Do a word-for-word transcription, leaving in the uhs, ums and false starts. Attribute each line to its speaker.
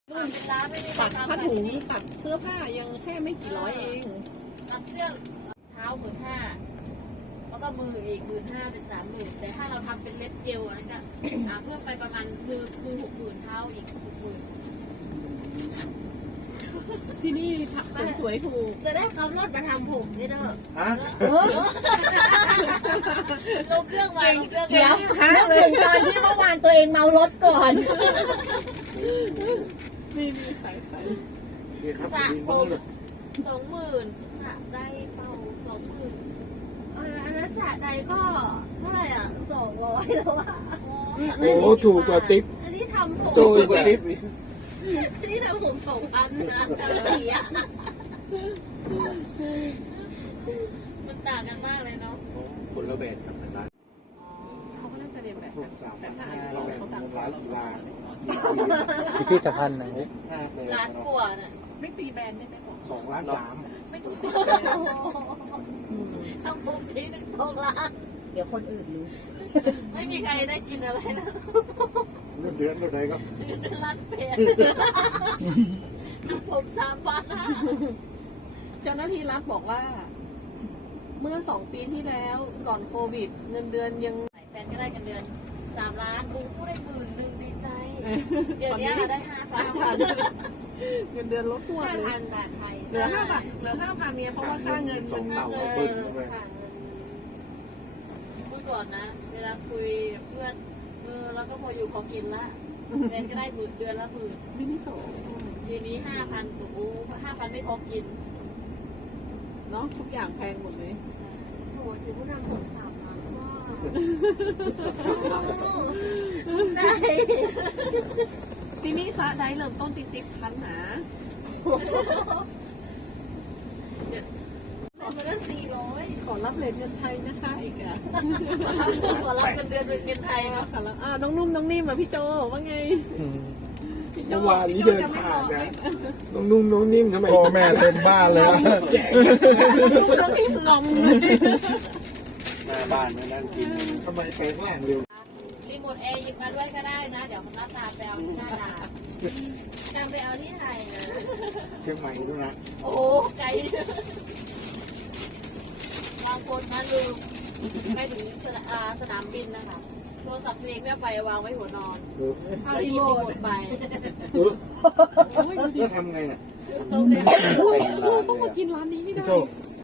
Speaker 1: นู่น
Speaker 2: เป็นร้านไม่ได้
Speaker 1: ตัด
Speaker 2: ทำ
Speaker 1: ผ้าถุงตัดเสื้อผ้ายังแค่ไม่กี่ร้อยเอง
Speaker 2: ตัดเสื้อเท้าหมื่นห้าแล้วก็มืออีกหมื่นห้าเป็นสามหมื่นแต่ถ้าเราทำเป็นเล็บเจลอันนั้นก็ อ่าเพิ่มไปประมาณมือมือหกหมื่นเท้าอีกหกหมื่น
Speaker 1: ที่นี่ถักสวยๆถูก
Speaker 2: จะได้ขับรถมาทำผมนี่เด้อ
Speaker 3: ฮะ
Speaker 2: ลงเครื่องมาลงเครื่อง
Speaker 4: เดี๋ยว
Speaker 2: มา
Speaker 4: ฮะถึงตอนที่เมื่อวานตัวเองเมารถก่อน
Speaker 1: มีมีขายขาย
Speaker 3: นี่ครับ
Speaker 2: สระ
Speaker 3: ดี
Speaker 2: ผม
Speaker 3: มากเลย
Speaker 2: สองหมื่นสระได้เป่าสองหมื่น
Speaker 4: อันนั้นสระใดก็เท่าไหร่อ่ะสองร้อยแล้วอ่ะ
Speaker 2: โอ้
Speaker 5: โอ้ถูกกว่าติ๊บ
Speaker 4: อันนี้ทำผม
Speaker 5: โจ้
Speaker 3: ถูกกว่าติ๊บอีก
Speaker 4: อันนี้ทำผมสองพันนะเสีย
Speaker 2: มันต่างกันมากเลยเนาะ
Speaker 3: คนละแบบกับร้าน
Speaker 1: เขาก็น่าจะเรียนแบบ
Speaker 3: พว
Speaker 1: กั
Speaker 3: ก
Speaker 1: น
Speaker 3: สาม
Speaker 1: แต่
Speaker 3: พัน
Speaker 1: ถ้า
Speaker 3: ห้า
Speaker 1: อาจจะสอนเขาต่าง
Speaker 3: ร้านกีฬา
Speaker 5: พิพิธภัณฑ์นะ
Speaker 3: ห้าเลย
Speaker 2: ร้านกว่าน่ะ
Speaker 1: ไม่ตีแบรนด์ได้ไหมบอก
Speaker 3: สองล้านสาม
Speaker 1: ไม่ตีแบรนด์
Speaker 2: ทำผมทีหนึ่งสองล้าน
Speaker 4: เดี๋ยวคนอื่นรู้
Speaker 2: ไม่มีใครได้กินอะไรนะ
Speaker 3: เงินเดือนเท่าไหร่ครับ
Speaker 2: เป็นร้านเป็ดทำผมสามพันห้า
Speaker 1: เจ้าหน้าที่รัฐบอกว่า เมื่อสองปีที่แล้วก่อนโควิด เงินเดือนยัง
Speaker 2: แฟนก็ได้กันเดือนสามล้านบูก็ได้หมื่นหนึ่งดีใจ เดี๋ยวนี้ได้ห้าพัน
Speaker 1: เงินเดือนลดทั่ว
Speaker 2: ห้า
Speaker 1: เล
Speaker 2: พั
Speaker 1: ย
Speaker 2: นบาทไทย
Speaker 1: เหลือห้าบาทเหลือห้าพันเนี่ยเพราะว่าค่าเงิน
Speaker 3: สอ
Speaker 1: มั
Speaker 3: ง
Speaker 1: น
Speaker 3: เต่า
Speaker 2: เอ
Speaker 3: เบิ้ล
Speaker 2: อ
Speaker 3: เข้าไป
Speaker 2: ค่ะเมื่อก่อนนะ เวลาคุยกับเพื่อนเออแล้วก็พออยู่พอกินละแฟนก็ได้หมื่นเดือนละหมื่น
Speaker 1: มินิโซ
Speaker 2: ทีนี้ห้าพันตัวบูห้าพันไม่พอกิน
Speaker 1: เนาะทุกอย่างแพงหมดเลย
Speaker 4: โหชิบุนังผมสามล้านว่าใช่
Speaker 1: ที่นี่ซะได้เริ่มต้นตีสิบพันหา
Speaker 4: เป็นมาตั้งสี่ร้อย
Speaker 1: ขอรับเลทเงินไทยนะคะอีกอ่ะ
Speaker 2: ขอรับเงินเดือนเป็นเงินไทยเนาะ
Speaker 1: ขอรับอ่าน้องนุ่มน้องนิ่มอ่ะพี่โจว่าไงพี่โจ
Speaker 5: เมื่อวานนี้
Speaker 1: พี่โจ
Speaker 5: เดิน
Speaker 1: จะไม่
Speaker 5: ผ่าน
Speaker 1: บอก
Speaker 5: นะน้องนุ่มน้องนิ่มทำไม
Speaker 3: พ่อแม่เต็มบ้านเลย
Speaker 1: น้องนิ่มงอม
Speaker 3: หน้าบ้านมานั่งกินทำไมแพงแรงเร็ว
Speaker 2: รีโมทแอร์หยิบมาด้วยก็ได้นะ เดี๋ยวผมรับตามไปเอาที่หน้าด่าน
Speaker 4: ตามไปเอาที่ไทยนะ
Speaker 3: เชียงใหม่ด้วยนะ
Speaker 2: โอ้ไกลบางคนนะลืมไปถึงสนามสนามบินนะคะโทรศัพท์ตัวเองไม่เอาไปวางไว้หัวนอน
Speaker 3: เออ
Speaker 2: เอารีโมทไป
Speaker 3: เออแล้วทำไงน่ะ
Speaker 2: ตรงเนี้ย
Speaker 1: โอ้ยต้องมากินร้านนี้ไม่ได้
Speaker 3: โจ้